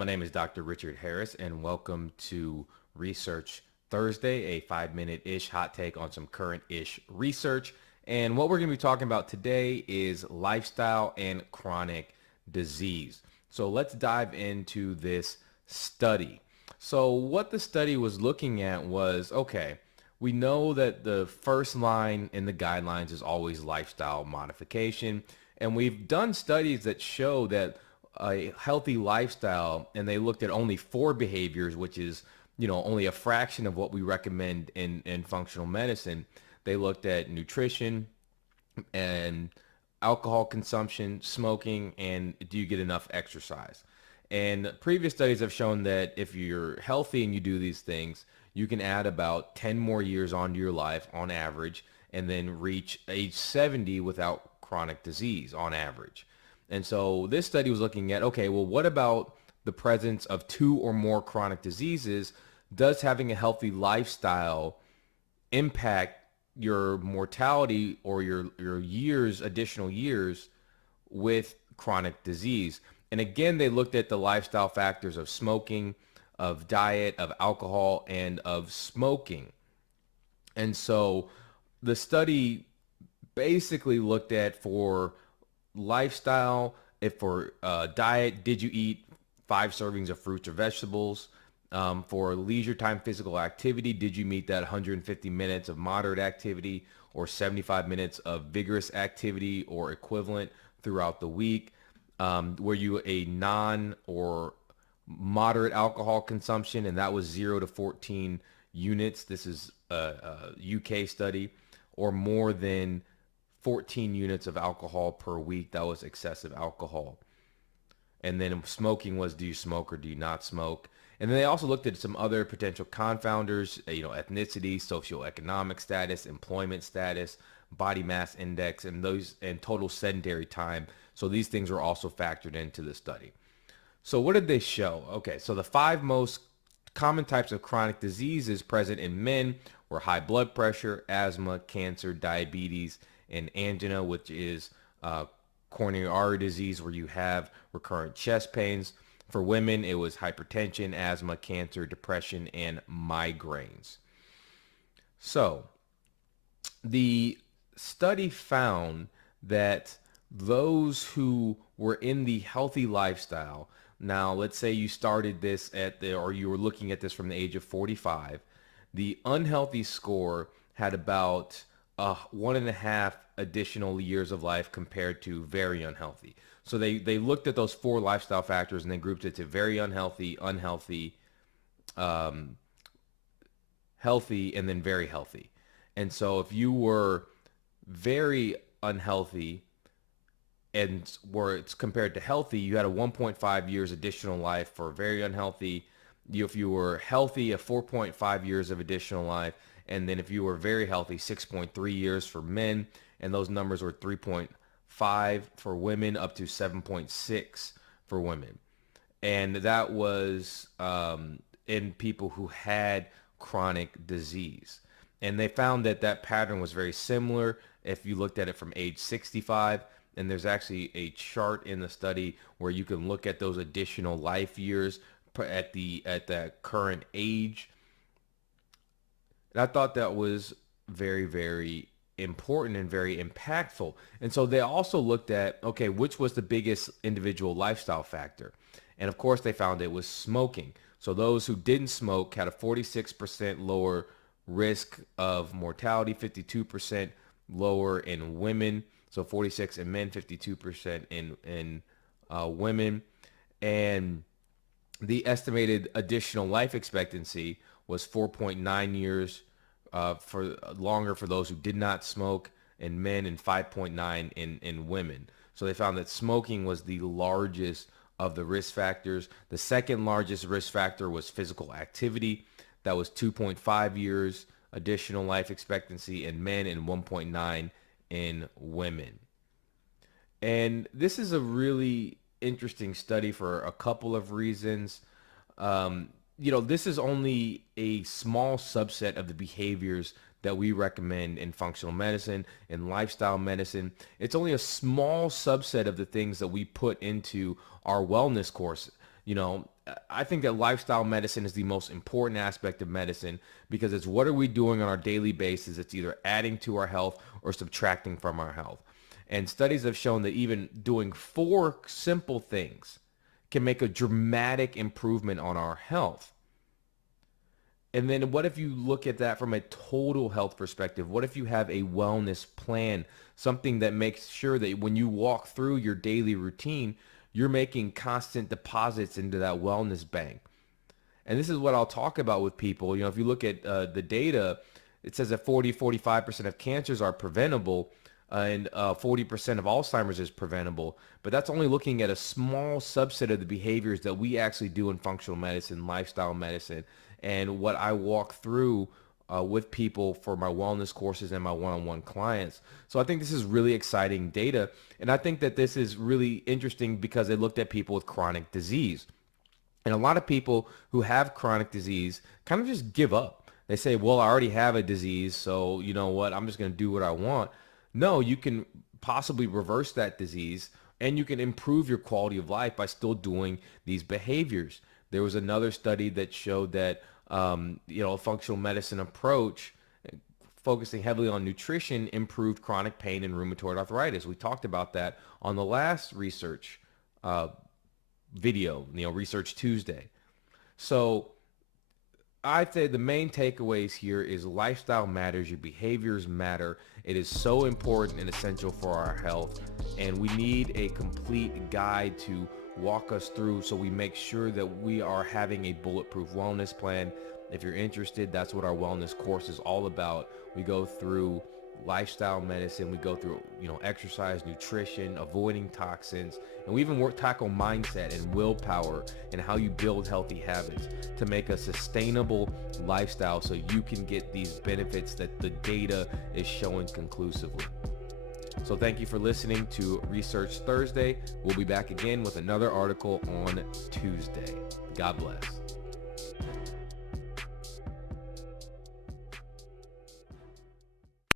my name is Dr. Richard Harris, and welcome to Research Thursday, a 5-minute-ish hot take on some current-ish research. And what we're going to be talking about today is lifestyle and chronic disease. So let's dive into this study. So what the study was looking at was, okay, we know that the first line in the guidelines is always lifestyle modification. And we've done studies that show that a healthy lifestyle, and they looked at only 4 behaviors, which is, only a fraction of what we recommend in functional medicine. They looked at nutrition and alcohol consumption, smoking, and do you get enough exercise? And previous studies have shown that if you're healthy and you do these things, you can add about 10 more years onto your life on average, and then reach age 70 without chronic disease on average. And so this study was looking at, okay, well, what about the presence of 2 or more chronic diseases? Does having a healthy lifestyle impact your mortality or your years, additional years with chronic disease? And again, they looked at the lifestyle factors of smoking, of diet, of alcohol, and of smoking. And so the study basically looked at, for lifestyle, if for diet, did you eat 5 servings of fruits or vegetables? For leisure time physical activity, did you meet that 150 minutes of moderate activity or 75 minutes of vigorous activity or equivalent throughout the week? Were you a non or moderate alcohol consumption, and that was 0 to 14 units? This is a UK study. Or more than 14 units of alcohol per week. That was excessive alcohol. And then smoking was, do you smoke or do you not smoke? And then they also looked at some other potential confounders, ethnicity, socioeconomic status, employment status, body mass index, and total sedentary time. So these things were also factored into the study. So what did they show? Okay, so the 5 most common types of chronic diseases present in men were high blood pressure, asthma, cancer, diabetes, and angina, which is coronary artery disease, where you have recurrent chest pains. For women, it was hypertension, asthma, cancer, depression, and migraines. So the study found that those who were in the healthy lifestyle, now let's say you started this or you were looking at this from the age of 45, the unhealthy score had about 1.5 additional years of life compared to very unhealthy. So they looked at those 4 lifestyle factors and they grouped it to very unhealthy, unhealthy, healthy, and then very healthy. And so if you were very unhealthy and where it's compared to healthy, you had a 1.5 years additional life for very unhealthy. If you were healthy, a 4.5 years of additional life. And then if you were very healthy, 6.3 years for men. And those numbers were 3.5 for women, up to 7.6 for women. And that was in people who had chronic disease. And they found that that pattern was very similar if you looked at it from age 65. And there's actually a chart in the study where you can look at those additional life years at that current age. And I thought that was very, very important and very impactful. And so they also looked at, okay, which was the biggest individual lifestyle factor? And of course, they found it was smoking. So those who didn't smoke had a 46% lower risk of mortality, 52% lower in women. So 46 in men, 52% in women. And the estimated additional life expectancy was 4.9 years for longer for those who did not smoke in men, and 5.9 in women. So they found that smoking was the largest of the risk factors. The second largest risk factor was physical activity. That was 2.5 years additional life expectancy in men and 1.9 in women. And this is a really interesting study for a couple of reasons. This is only a small subset of the behaviors that we recommend in functional medicine and lifestyle medicine. It's only a small subset of the things that we put into our wellness course. I think that lifestyle medicine is the most important aspect of medicine because it's what are we doing on our daily basis. It's either adding to our health or subtracting from our health. And studies have shown that even doing 4 simple things can make a dramatic improvement on our health. And then what if you look at that from a total health perspective? What if you have a wellness plan, something that makes sure that when you walk through your daily routine, you're making constant deposits into that wellness bank? And this is what I'll talk about with people. If you look at the data, it says that 45% of cancers are preventable, and 40% of Alzheimer's is preventable. But that's only looking at a small subset of the behaviors that we actually do in functional medicine, lifestyle medicine, and what I walk through with people for my wellness courses and my one-on-one clients. So I think this is really exciting data. And I think that this is really interesting because they looked at people with chronic disease. And a lot of people who have chronic disease kind of just give up. They say, well, I already have a disease, so you know what, I'm just going to do what I want. No, you can possibly reverse that disease and you can improve your quality of life by still doing these behaviors. There was another study that showed that a functional medicine approach focusing heavily on nutrition improved chronic pain and rheumatoid arthritis. We talked about that on the last research video, Research Tuesday. So I'd say the main takeaways here is lifestyle matters, your behaviors matter. It is so important and essential for our health, and we need a complete guide to walk us through so we make sure that we are having a bulletproof wellness plan. If you're interested, that's what our wellness course is all about. We go through lifestyle medicine, we go through exercise, nutrition, avoiding toxins, and we even tackle mindset and willpower and how you build healthy habits to make a sustainable lifestyle so you can get these benefits that the data is showing conclusively. So thank you for listening to Research Thursday. We'll be back again with another article on Tuesday. God bless.